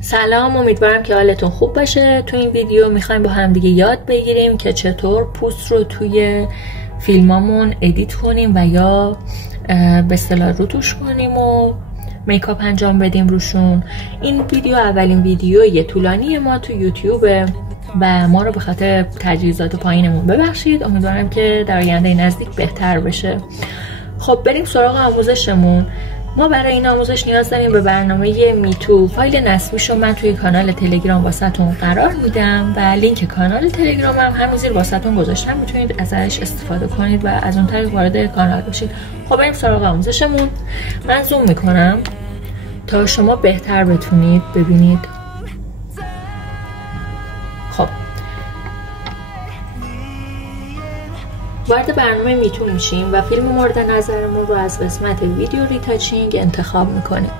سلام، امیدوارم که حالتون خوب باشه. تو این ویدیو میخوایم با همدیگه یاد بگیریم که چطور پوست رو توی فیلمامون ادیت کنیم و یا به اصطلاح روتوش کنیم و میکاپ انجام بدیم روشون. این ویدیو اولین ویدیوی طولانی ما تو یوتیوبه و ما رو به خاطر تجهیزات پایینمون ببخشید. امیدوارم که در آینده نزدیک بهتر بشه. خب بریم سراغ آموزشمون. ما برای این آموزش نیاز داریم به برنامه میتو. فایل نصبیشو من توی کانال تلگرام واسهتون قرار میدم و لینک کانال تلگرامم همین زیر واسهتون گذاشتم، میتونید ازش استفاده کنید و از اون طریق وارد کانال بشید. خب بریم سراغ آموزشمون. من زوم میکنم تا شما بهتر بتونید ببینید. خب وارد برنامه میتو میشیم و فیلم مورد نظرمون رو از قسمت ویدیو ریتاچینگ انتخاب میکنیم.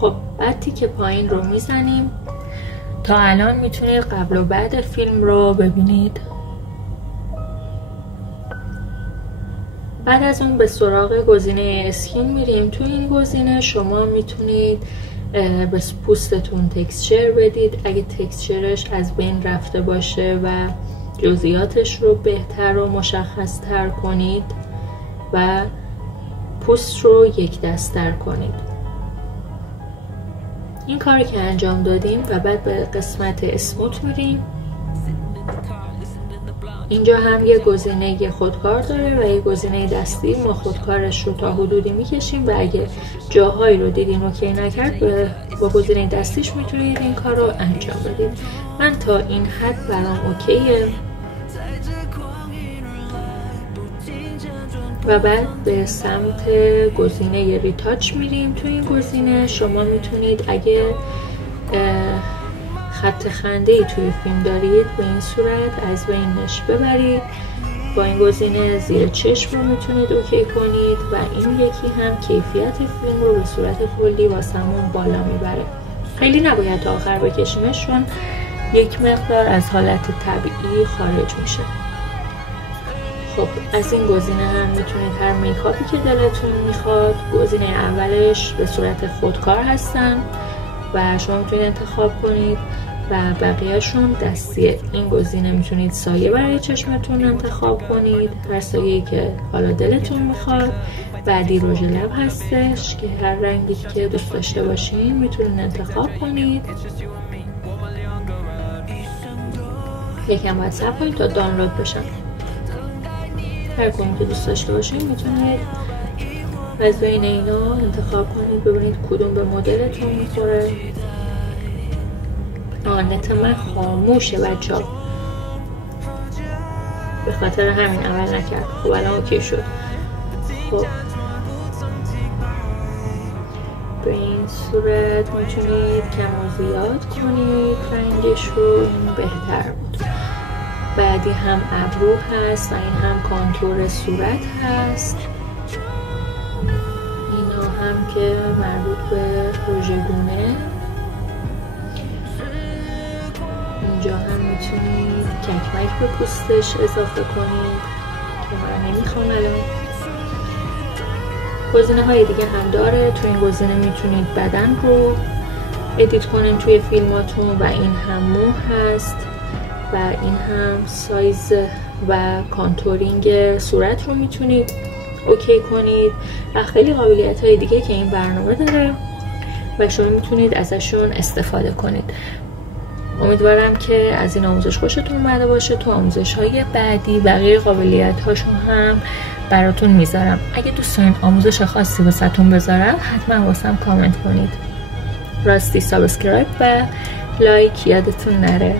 خب بعد تیکه پایین رو میزنیم. تا الان میتونید قبل و بعد فیلم رو ببینید. بعد از اون به سراغ گزینه اسکین میریم. تو این گزینه شما میتونید به پوستتون تکسچر بدید اگه تکسچرش از بین رفته باشه و جزئیاتش رو بهتر و مشخص تر کنید و پوست رو یک دست‌تر کنید. این کاری که انجام دادیم و بعد به قسمت اسموت میریم. اینجا هم یه گزینه خودکار داره و یه گزینه دستی. ما خودکارش رو تا حدودی میکشیم و اگه جاهایی رو دیدیم اوکی نکرد با گزینه دستیش میتونید این کار رو انجام بدید. من تا این حد برام اوکیه و بعد به سمت گزینه ریتاچ میریم. تو این گزینه شما میتونید اگه خط خنده‌ای توی فیلم دارید به این صورت از بینش ببرید. با این گزینه زیر چشم رو میتونید اوکی کنید و این یکی هم کیفیت فیلم رو به صورت کلی واسمون بالا میبره. خیلی نباید تا آخر بکشیمش چون یک مقدار از حالت طبیعی خارج میشه. خب از این گزینه هم میتونید هر میکاپی که دلتون میخواد. گزینه اولش به صورت خودکار هستن و شما میتونید انتخاب کنید و بقیهشون دستیه. این گزینه میتونید سایه برای چشمتون انتخاب کنید، هر سایه‌ای که حالا دلتون میخواد. بعدی رژ لب هستش که هر رنگی که دوست داشته باشین میتونید انتخاب کنید. یکم باید صبر کنید تا دانلود بشن. هر کدومی که دوست داشته باشین میتونید از بین اینا انتخاب کنید، ببینید کدوم به مدلتون میخوره. نت من خاموشه بچه‌ها، به خاطر همین عمل نکرد. خب الان اوکی شد. خب به این صورت میتونید کم و زیاد کنید رنگش رو، این بهتر بود. بعدی هم ابرو هست و این هم کانتور صورت هست. اینا هم که مربوط به رژ گونه. اینجا هم میتونید ککمک به پوستش اضافه کنید که من نمیخوام الان. گزینه های دیگه هم داره. تو این گزینه میتونید بدن رو ادیت کنین توی فیلماتون و این هم مو هست و این هم سایز و کانتورینگ صورت رو میتونید اوکی کنید و خیلی قابلیت های دیگه که این برنامه داره و شما میتونید ازشون استفاده کنید. امیدوارم که از این آموزش خوشتون اومده باشه. تو آموزش های بعدی بقیه قابلیت هاشون هم براتون میذارم. اگه دوست دارین آموزش خاصی واسهتون بذارم حتما واسم کامنت کنید. راستی سابسکرایب و لایک یادتون نره.